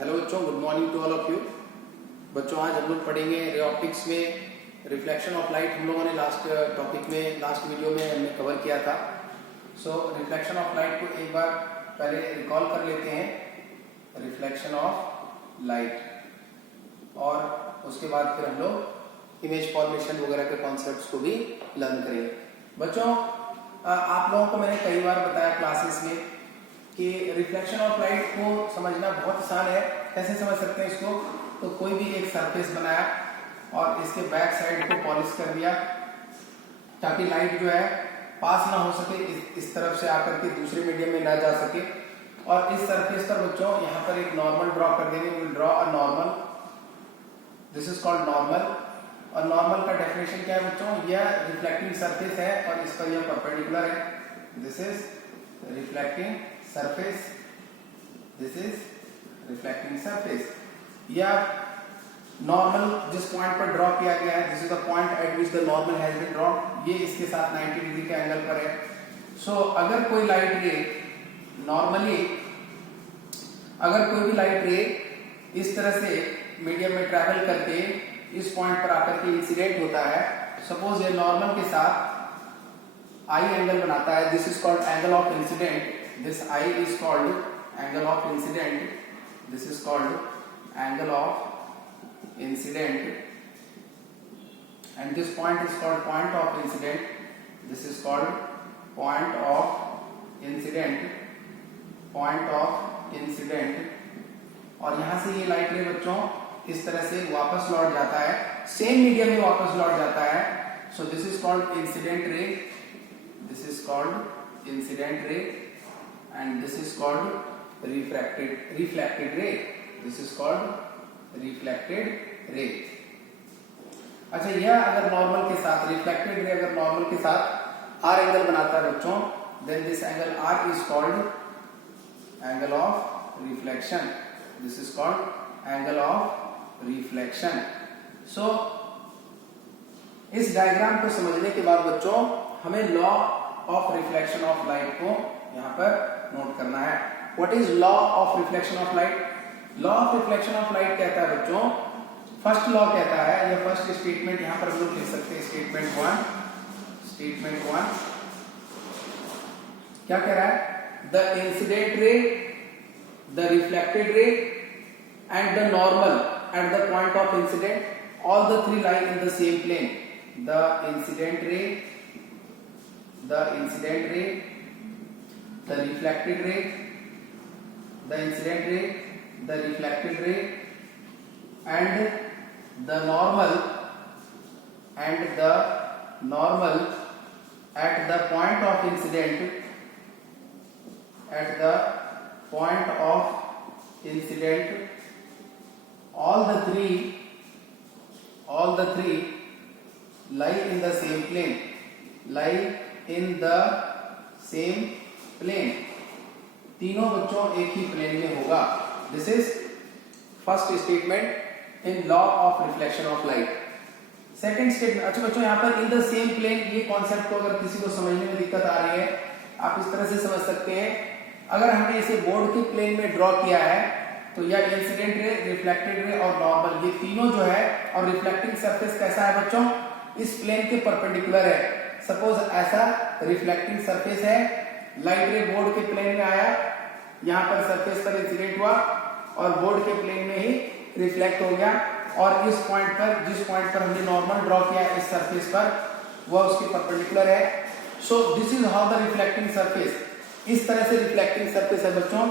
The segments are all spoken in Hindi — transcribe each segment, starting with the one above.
हेलो बच्चों, good morning to all of you. बच्चों आज हम लोग पढ़ेंगे रे ऑप्टिक्स में रिफ्लेक्शन ऑफ लाइट। हम लोगों ने लास्ट टॉपिक में लास्ट वीडियो में हमने कवर किया था। सो रिफ्लेक्शन ऑफ लाइट को एक बार पहले रिकॉल कर लेते हैं, रिफ्लेक्शन ऑफ लाइट, और उसके बाद फिर हम लोग इमेज फॉर्मेशन वगैरह के कॉन्सेप्ट्स को भी लर्न करेंगे। बच्चों आप लोगों को मैंने कई बार बताया क्लासेस में कि रिफ्लेक्शन ऑफ लाइट को समझना बहुत आसान है। कैसे समझ सकते हैं इसको? तो कोई भी एक सरफेस बनाया और इसके बैक साइड को पॉलिश कर दिया ताकि लाइट जो है पास ना हो सके, इस तरफ से आकर के दूसरे मीडियम में ना जा सके। और इस सरफेस पर बच्चों यहाँ पर एक नॉर्मल ड्रॉ कर देंगे। Will draw a normal, this is called normal. और नॉर्मल का डेफिनेशन क्या है बच्चों? यह रिफ्लेक्टिंग सरफेस है और इस पर यह परपेंडिकुलर है। This is reflecting surface, this is reflecting surface. या नॉर्मल जिस पॉइंट पर ड्रॉ किया गया है, this is the point at which the normal has been drawn, ये इसके साथ 90 डिग्री के एंगल पर है। सो अगर कोई लाइट रे नॉर्मली, अगर कोई भी लाइट रे इस तरह से मीडियम में ट्रैवल करके इस पॉइंट पर आकर के इंसिडेंट होता है, सपोज ये नॉर्मल के साथ आई एंगल बनाता है, this is called angle of incident. This I is called angle of incident. This is called angle of incident. And this point is called point of incident. This is called point of incident. Point of incident. और यहाँ से ये लाइट रे बच्चों इस तरह से वापस लौट जाता है, सेम मीडियम में वापस लौट जाता है। So this is called incident ray. This is called incident ray. And this is called reflected ray. This is called reflected ray. अच्छा, यह अगर नॉर्मल के साथ, रिफ्लेक्टेड रे अगर नॉर्मल के साथ आर एंगल बनाता है बच्चों, then this angle R is called angle of reflection. This is called angle of reflection. So इस डायग्राम को समझने के बाद बच्चों हमें law of reflection of light को यहाँ पर नोट करना है। What is law of reflection of light? Law of reflection of light कहता है बच्चों, फर्स्ट लॉ कहता है, यह फर्स्ट स्टेटमेंट यहाँ पर हम लोग लिख सकते हैं, स्टेटमेंट वन। स्टेटमेंट वन क्या कह रहा है? The incident ray, the reflected ray and the normal at the point of incident, all the three lie in the same plane. The incident ray, the incident ray, the reflected ray, the incident ray, the reflected ray, and the normal at the point of incident, at the point of incident, all the three lie in the same plane, lie in the same plane. तीनों बच्चों एक ही प्लेन में होगा। This is first statement in law of reflection of light. Second statement, अच्छा बच्चों यहाँ पर इन द सेम प्लेन, ये कॉन्सेप्ट को अगर किसी को समझने में दिक्कत आ रही है, आप इस तरह से समझ सकते हैं। अगर हमने इसे बोर्ड के प्लेन में ड्रॉ किया है तो यह इंसिडेंट रे, रिफ्लेक्टेड रे और नॉर्मल, ये तीनों जो है, और रिफ्लेक्टिंग सरफेस कैसा है बच्चों? इस प्लेन के परपेंडिकुलर है। सपोज ऐसा रिफ्लेक्टिंग सरफेस है, लाइट रे बोर्ड के प्लेन में आया, यहाँ पर सरफेस पर इंसिडेंट हुआ और बोर्ड के प्लेन में ही रिफ्लेक्ट हो गया, और इस पॉइंट पर, जिस पॉइंट पर हमने नॉर्मल ड्रॉ किया इस सरफेस पर, वह उसके परपेंडिकुलर है। सो this is how the reflecting surface, इस तरह से रिफ्लेक्टिंग सरफेस है बच्चों।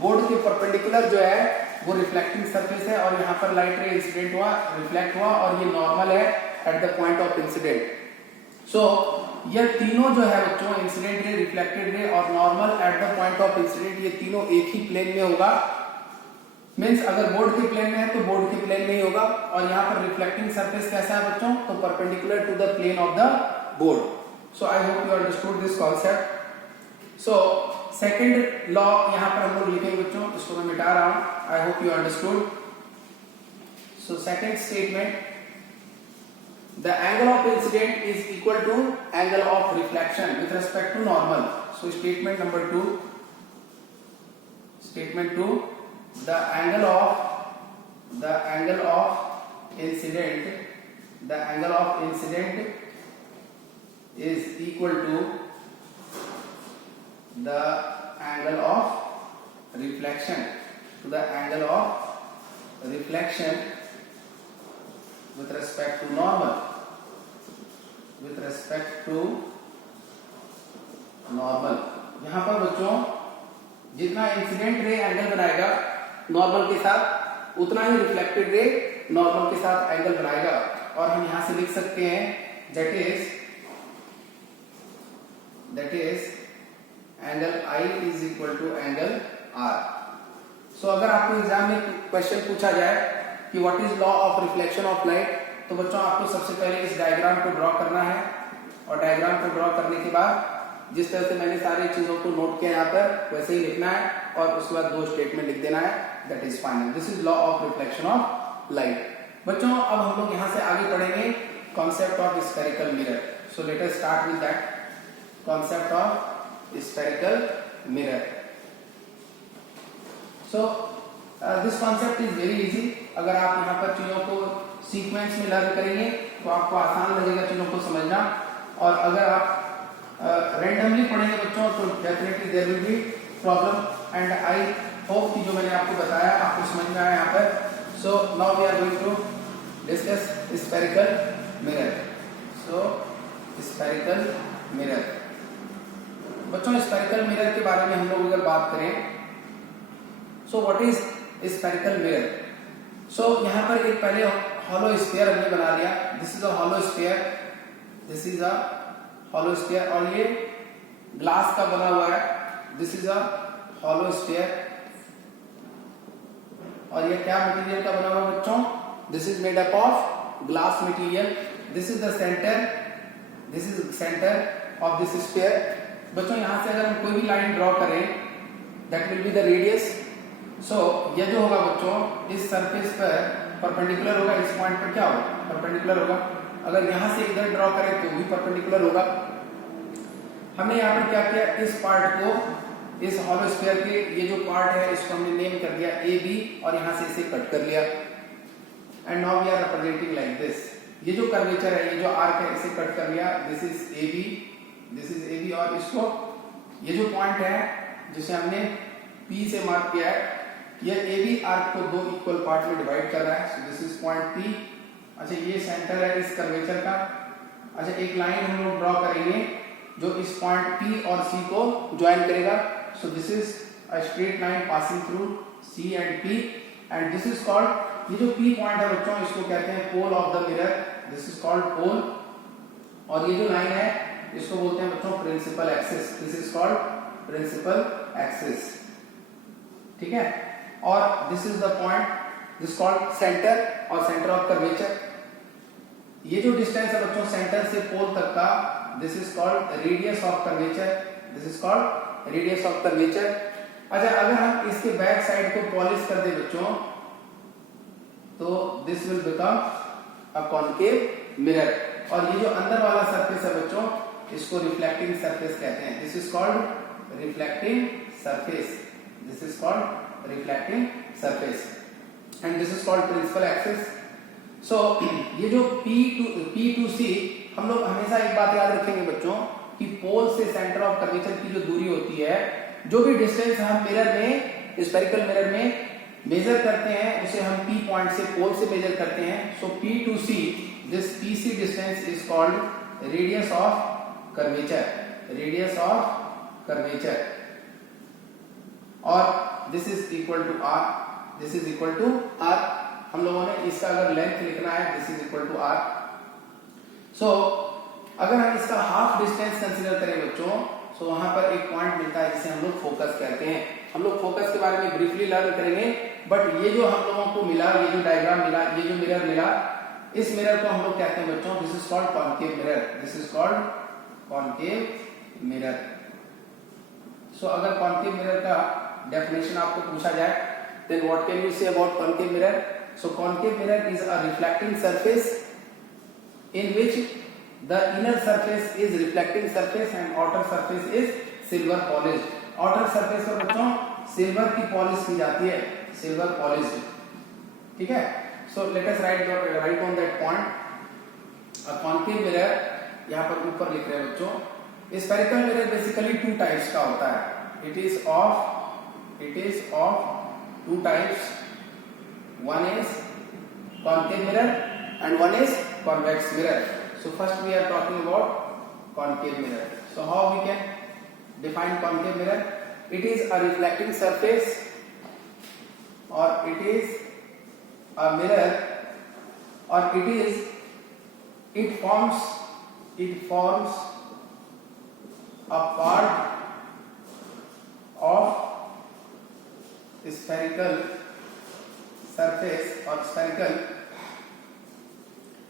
बोर्ड के परपेंडिकुलर जो है वो रिफ्लेक्टिंग सरफेस है, और यहाँ पर लाइट रे इंसिडेंट हुआ, रिफ्लेक्ट हुआ, और ये नॉर्मल है at the point of incident. So यह तीनों जो है बच्चों, इंसिडेंट रे, रिफ्लेक्टेड रे और normal at the point of incident, ये तीनों एक ही प्लेन में होगा। मींस अगर बोर्ड के प्लेन में है तो बोर्ड के प्लेन में ही होगा। और यहाँ पर रिफ्लेक्टिंग सरफेस कैसा है बच्चों? तो perpendicular to the plane of the board. So I hope you understood this concept. So second law यहाँ पर हम लोग लिखेंगे बच्चों, इसको मैं मिटा रहा हूं। आई hope you understood. So second statement, the angle of incident is equal to angle of reflection with respect to normal. So statement number 2, the angle of incident is equal to the angle of reflection with respect to normal. यहाँ पर बच्चों जितना इंसिडेंट रे एंगल बनाएगा नॉर्मल के साथ, उतना ही रिफ्लेक्टेड रे नॉर्मल के साथ एंगल बनाएगा। और हम यहां से लिख सकते हैं that is angle I is equal to angle R। So अगर आपको एग्जाम में क्वेश्चन पूछा जाए कि what is law of reflection of light, तो बच्चों आपको सबसे पहले इस डायग्राम को ड्रॉ करना है, और डायग्राम को ड्रॉ करने के बाद जिस तरह से मैंने सारी चीजों को नोट किया यहाँ पर वैसे ही लिखना है, और उसके बाद 2 स्टेटमेंट लिख देना है, that is final. This is law of reflection of light. बच्चों अब हम लोग यहाँ से आगे पढ़ेंगे concept of spherical mirror. So let us start with that concept of spherical mirror. So this concept is very easy. अगर आप यहाँ पर चीजों को सीक्वेंस में लर्न करेंगे तो आपको आसान लगेगा चीजों को समझना, और अगर आप रैंडमली पढ़ेंगे बच्चों तो definitely there will be problem, and I hope कि जो मैंने आपको बताया आपको समझ में आया यहाँ पर। So now we are going to discuss spherical mirror. So spherical mirror बच्चों, स्फेरिकल मिरर के बारे में हम लोग अगर बात करें, so what is spherical mirror. So यहाँ पर एक पहले हॉलो स्फीयर हमने बना लिया। This is a hollow sphere, और ये ग्लास का बना हुआ है। This is a hollow sphere, और ये क्या मटेरियल का बना हुआ है बच्चों? This is made up of glass material. This is the centre of this sphere. बच्चों यहाँ से अगर हम कोई भी लाइन ड्रॉ करें, that will be the radius. So ये जो होगा बच्चों इस सरफेस पर परपेंडिकुलर होगा, इस पॉइंट पर क्या होगा? परपेंडिकुलर होगा। अगर यहां से इधर ड्रॉ करें तो भी परपेंडिकुलर होगा। हमने यहाँ पर क्या किया, इस पार्ट को, इस हॉलो स्फीयर के ये जो पार्ट है इसको हमने नेम कर दिया AB, और यहां से इसे कट कर लिया, and now we are representing like this. ये जो कर्वेचर है, ये जो आर्क है, इसे कट कर लिया। दिस इज AB, और इसको ये जो पॉइंट है जिसे हमने P से मार्क किया है, ये AB आर्क को 2 इक्वल पार्ट में डिवाइड कर रहा है। सो दिस इज पॉइंट P। अच्छा, ये सेंटर है इस कर्वेचर का। अच्छा, एक लाइन हम लोग ड्रॉ करेंगे जो इस पॉइंट P और C को ज्वाइन करेगा। So this is a straight line passing through C and P, and this is called, ये जो P पॉइंट है बच्चों इसको कहते हैं pole of the mirror. This is called pole, और ये जो लाइन है इसको बोलते हैं बच्चों principal axis. This is called principal axis, ठीक है। और this is the point this called centre, और सेंटर ऑफ कर्वेचर। ये जो डिस्टेंस है बच्चों सेंटर से पोल तक का, this is called radius of curvature. अच्छा, अगर हम इसके बैक साइड को पॉलिश कर दे बच्चों, तो this will become a concave mirror. और ये जो अंदर वाला सरफेस है बच्चों इसको रिफ्लेक्टिंग सरफेस कहते हैं। This is called reflecting surface, and this is called principal axis. So ये जो P to C, हम लोग हमेशा एक बात याद रखेंगे बच्चों कि पोल से सेंटर ऑफ कर्वेचर की जो दूरी होती है, जो भी डिस्टेंस हम मिरर में, स्फेरिकल मिरर में मेजर करते हैं, उसे हम P पॉइंट से, पोल से मेजर करते हैं। So P to C, this PC distance is called radius of curvature, और this is equal to R। हम लोगों ने इसका अगर लेंथ लिखना है, this is equal to R। So अगर हम इसका हाफ डिस्टेंस कंसीडर करें बच्चों, सो वहां पर एक पॉइंट मिलता है जिसे हम लोग फोकस कहते हैं। हम लोग फोकस के बारे में ब्रीफली लर्न करेंगे, बट ये जो हम लोगों को मिला, ये जो डायग्राम मिला, ये जो मिरर मिला, इस मिरर को हम लोग कहते हैं बच्चों, this is called concave mirror. So अगर कॉनकेव मिरर का डेफिनेशन आपको पूछा जाए, then what can you say about concave mirror? So concave mirror is a reflecting surface in which the inner surface is reflecting surface and outer surface is silver polished. outer surface पर बच्चों सिल्वर की पॉलिश की जाती है। सिल्वर पॉलिश्ड, ठीक है। So let us right on that point. A concave mirror, यहाँ पर ऊपर लिख रहे हैं बच्चों, spherical mirror basically two types का होता है। It is of two types, one is concave mirror and one is convex mirror. So first we are talking about concave mirror. So how we can define concave mirror? It is a reflecting surface, or it is a mirror, or it forms a part of spherical surface or spherical.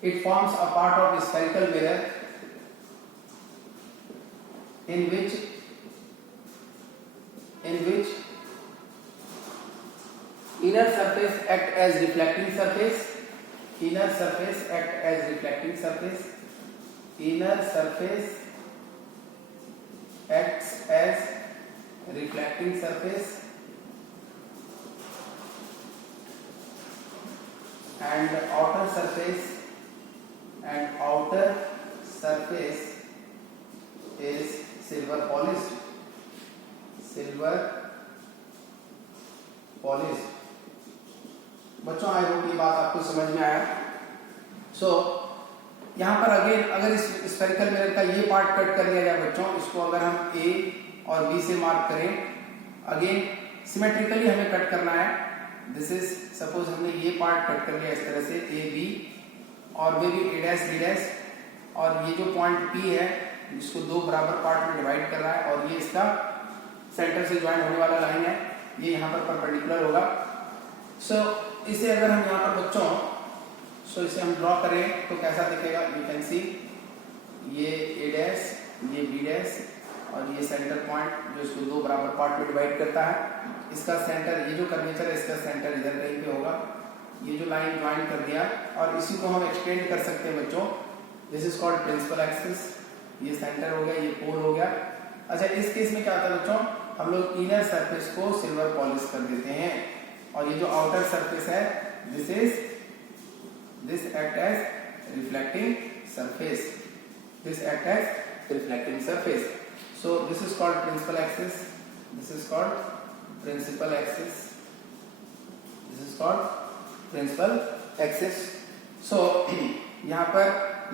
It forms a part of a spherical mirror in which inner surface act as reflecting surface. Inner surface act as reflecting surface. Inner surface acts as reflecting surface, and outer surface is silver polished. बच्चों आई होप ये बात आपको समझ में आया। सो यहाँ पर अगेन अगर इस स्फेरिकल मिरर का ये पार्ट कट कर दिया जाए बच्चों, इसको अगर हम ए और बी से मार्क करें, अगेन सिमेट्रिकली हमें कट करना है। दिस इज सपोज हमने ये पार्ट कट कर लिया इस तरह से, ए बी और maybe A dash B dash, और ये जो पॉइंट पी है जिसको दो बराबर पार्ट में डिवाइड कर रहा है, और ये इसका सेंटर से ज्वाइन होने वाला लाइन है, ये यहाँ पर परपेंडिकुलर होगा। सो इसे अगर हम यहाँ पर बच्चों इसे हम ड्रॉ करें तो कैसा दिखेगा? यू कैन सी ये ए डैश, ये बी डैश, और ये सेंटर पॉइंट जो इसको दो बराबर पार्ट में डिवाइड करता है, इसका सेंटर, ये जो कर्वेचर है इसका सेंटर इधर कहीं पे होगा। ये जो लाइन ज्वाइन कर दिया, और इसी को हम एक्सटेंड कर सकते हैं बच्चों। This is called principal axis. ये सेंटर हो गया, ये पोल हो गया। अच्छा, इस केस में क्या होता है बच्चों, हम लोग इनर सरफेस को सिल्वर पॉलिश कर देते हैं, और ये जो आउटर सरफेस है this act as reflecting surface. This act as reflecting surface. So this is called principal axis. This is called principal axis. This is called principal axis. So यहाँ पर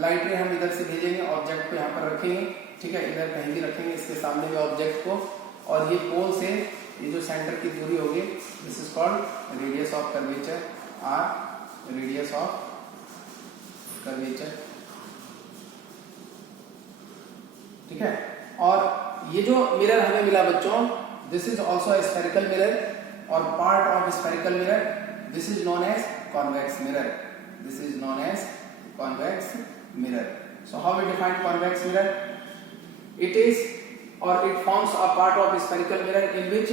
लाइट रे हम इधर से भेजेंगे, ऑब्जेक्ट को यहाँ पर रखेंगे, ठीक है, इधर कहीं भी रखेंगे इसके सामने में ऑब्जेक्ट को, और ये पोल से ये जो सेंटर की दूरी होगी, this is called radius of curvature, R radius of curvature, ठीक है। और ये जो मिरर हमें मिला बच्चों, this is also spherical mirror, और part of spherical mirror, this is known as convex mirror. This is known as convex mirror. So how we define convex mirror? It is or it forms a part of spherical mirror in which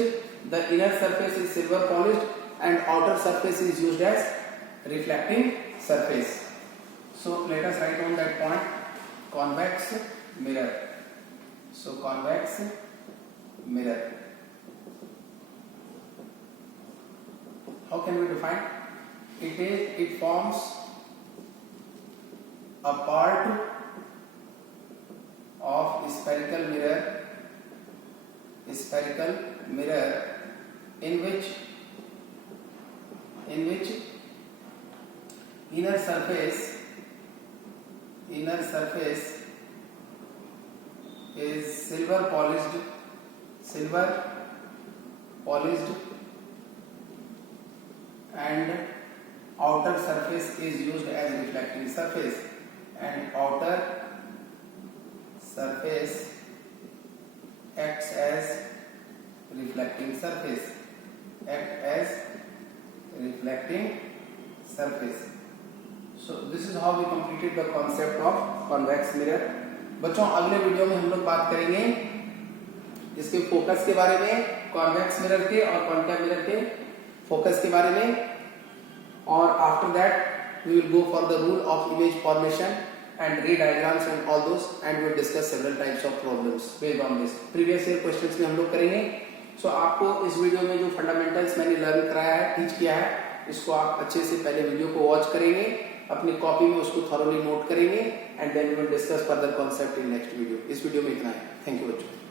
the inner surface is silver polished and outer surface is used as reflecting surface. So let us write on that point convex mirror. So convex mirror. How can we define? It forms a part of spherical mirror in which inner surface is silver polished and outer surface is used as reflecting surface, and outer surface acts as reflecting surface. So this is how we completed the concept of convex mirror. बच्चों अगले वीडियो में हम लोग बात करेंगे इसके फोकस के बारे में, कॉन्वेक्स मिरर के और कॉन्केव मिरर के फोकस के बारे में, और after that we will go for the rule of image formation and ray diagrams and all those, and we will discuss several types of problems based on this. Previous year questions में हम लोग करेंगे। सो आपको इस वीडियो में जो फंडामेंटल्स मैंने लर्न कराया है, टीच किया है, इसको आप अच्छे से पहले वीडियो को वॉच करेंगे, अपनी कॉपी में उसको थॉरोली नोट करेंगे and then we will discuss further concept in next video. इस वीडियो में इतना है। थैंक यू बच्चों।